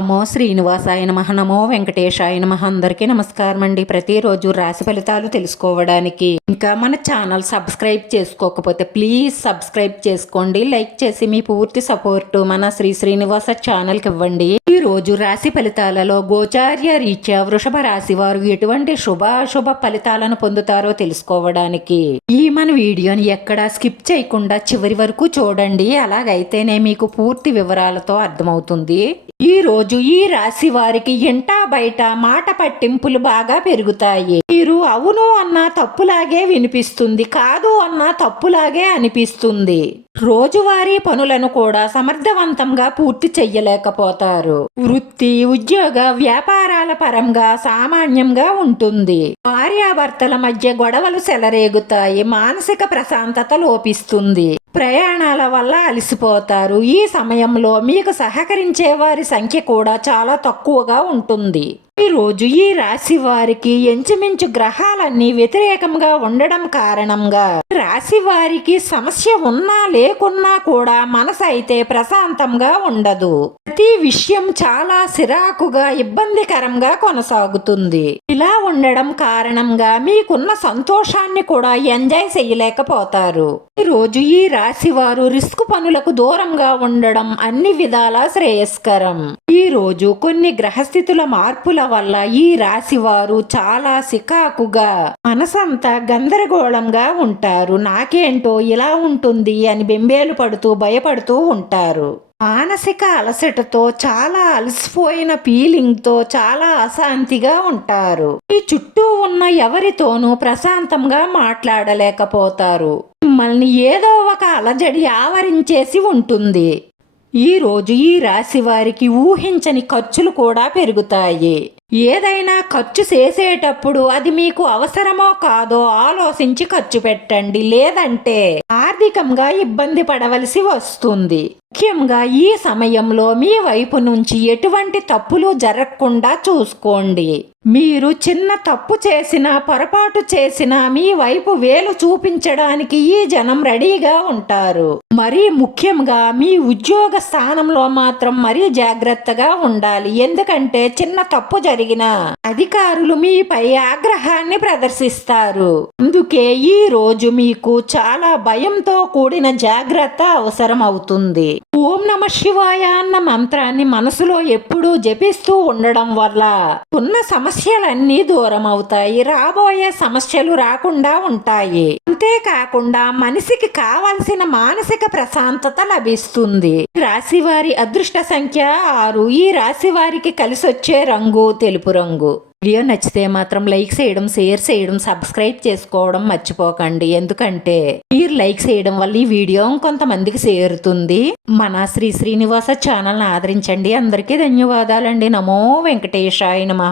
నమో శ్రీనివాసాయ నమ. నమో వెంకటేశాయ నమ. అందరికీ నమస్కారం అండి. ప్రతిరోజు రాశి ఫలితాలు తెలుసుకోవడానికి. ఇంకా మన ఛానల్ సబ్స్క్రైబ్ చేసుకోకపోతే ప్లీజ్ సబ్స్క్రైబ్ చేసుకోండి. లైక్ చేసి మీ పూర్తి సపోర్ట్ మన శ్రీ శ్రీనివాస ఛానల్కి ఇవ్వండి. ఈ రోజు రాశి ఫలితాలలో గోచార్య రీత్యా వృషభ రాశి వారు ఎటువంటి శుభ అశుభ ఫలితాలను పొందుతారో తెలుసుకోవడానికి. ఈ మన వీడియోని ఎక్కడా స్కిప్ చేయకుండా చివరి వరకు చూడండి. అలాగైతేనే మీకు పూర్తి వివరాలతో అర్థమవుతుంది. ఈ రోజు ఈ రాశి వారికి ఇంటా బయట మాట పట్టింపులు బాగా పెరుగుతాయి. మీరు అవును అన్న తప్పులాగే వినిపిస్తుంది కాదు అన్న తప్పులాగే అనిపిస్తుంది. రోజువారీ పనులను కూడా సమర్థవంతంగా పూర్తి చెయ్యలేకపోతారు. వృత్తి ఉద్యోగ వ్యాపారాల పరంగా సామాన్యంగా ఉంటుంది. భార్యాభర్తల మధ్య గొడవలు సెలరేగుతాయి మానసిక ప్రశాంతత లోపిస్తుంది. ప్రయాణాల వల్ల అలసిపోతారు. ఈ సమయంలో మీకు సహకరించే వారి సంఖ్య కూడా చాలా తక్కువగా ఉంటుంది. ఈ రోజు ఈ రాశి వారికి ఎంచుమించు గ్రహాలన్నీ వ్యతిరేకంగా ఉండడం కారణంగా రాశి వారికి సమస్య ఉన్నా లేకున్నా కూడా మనసు అయితే ప్రశాంతంగా ఉండదు. ప్రతి విషయం చాలా సిరాకుగా ఇబ్బందికరంగా కొనసాగుతుంది. ఇలా ఉండడం కారణంగా మీకున్న సంతోషాన్ని కూడా ఎంజాయ్ చేయలేకపోతారు. ఈ రోజు ఈ రాశి వారు రిస్క్ పనులకు దూరంగా ఉండడం అన్ని విధాలా శ్రేయస్కరం. ఈ రోజు కొన్ని గ్రహస్థితుల మార్పుల వల్ల ఈ రాశి వారు చాలా సికాకుగా మనసంతా గందరగోళంగా ఉంటారు. నాకేంటో ఇలా ఉంటుంది అని బెంబేలు పడుతూ భయపడుతూ ఉంటారు. మానసిక అలసటతో చాలా అలసిపోయిన ఫీలింగ్తో చాలా అశాంతిగా ఉంటారు. ఈ చుట్టూ ఉన్న ఎవరితోనూ ప్రశాంతంగా మాట్లాడలేకపోతారు. మిమ్మల్ని ఏదో ఒక అలజడి ఆవరించేసి ఉంటుంది. ఈరోజు ఈ రాశి వారికి ఊహించని ఖర్చులు కూడా పెరుగుతాయి. ఏదైనా ఖర్చు చేసేటప్పుడు అది మీకు అవసరమో కాదో ఆలోచించి ఖర్చు పెట్టండి. లేదంటే ఆర్థికంగా ఇబ్బంది పడవలసి వస్తుంది. ముఖ్యంగా ఈ సమయంలో మీ వైపు నుంచి ఎటువంటి తప్పులు జరగకుండా చూసుకోండి. మీరు చిన్న తప్పు చేసినా పొరపాటు చేసినా మీ వైపు వేలు చూపించడానికి ఈ జనం రెడీగా ఉంటారు. మరీ ముఖ్యంగా మీ ఉద్యోగ స్థానంలో మాత్రం మరీ జాగ్రత్తగా ఉండాలి. ఎందుకంటే చిన్న తప్పు జరిగిన అధికారులు మీపై ఆగ్రహాన్ని ప్రదర్శిస్తారు. అందుకే ఈ రోజు మీకు చాలా భయంతో కూడిన జాగ్రత్త అవసరం అవుతుంది ఓం నమ శివాయ అన్న మంత్రాన్ని మనసులో ఎప్పుడూ జపిస్తూ ఉండడం వల్ల ఉన్న సమస్యలన్నీ దూరం అవుతాయి రాబోయే సమస్యలు రాకుండా ఉంటాయి. అంతేకాకుండా మనిషికి కావలసిన మానసిక ప్రశాంతత లభిస్తుంది. రాశివారి అదృష్ట సంఖ్య ఆరు. ఈ రాశి వారికి కలిసొచ్చే రంగు తెలుపు రంగు. వీడియో నచ్చితే మాత్రం లైక్ చేయడం షేర్ చేయడం సబ్స్క్రైబ్ చేసుకోవడం మర్చిపోకండి. ఎందుకంటే మీరు లైక్ చేయడం వల్ల ఈ వీడియో కొంతమందికి చేరుతుంది. మన శ్రీ శ్రీనివాస ఛానల్ని ఆదరించండి. అందరికీ ధన్యవాదాలండి. నమో వెంకటేశాయ నమ.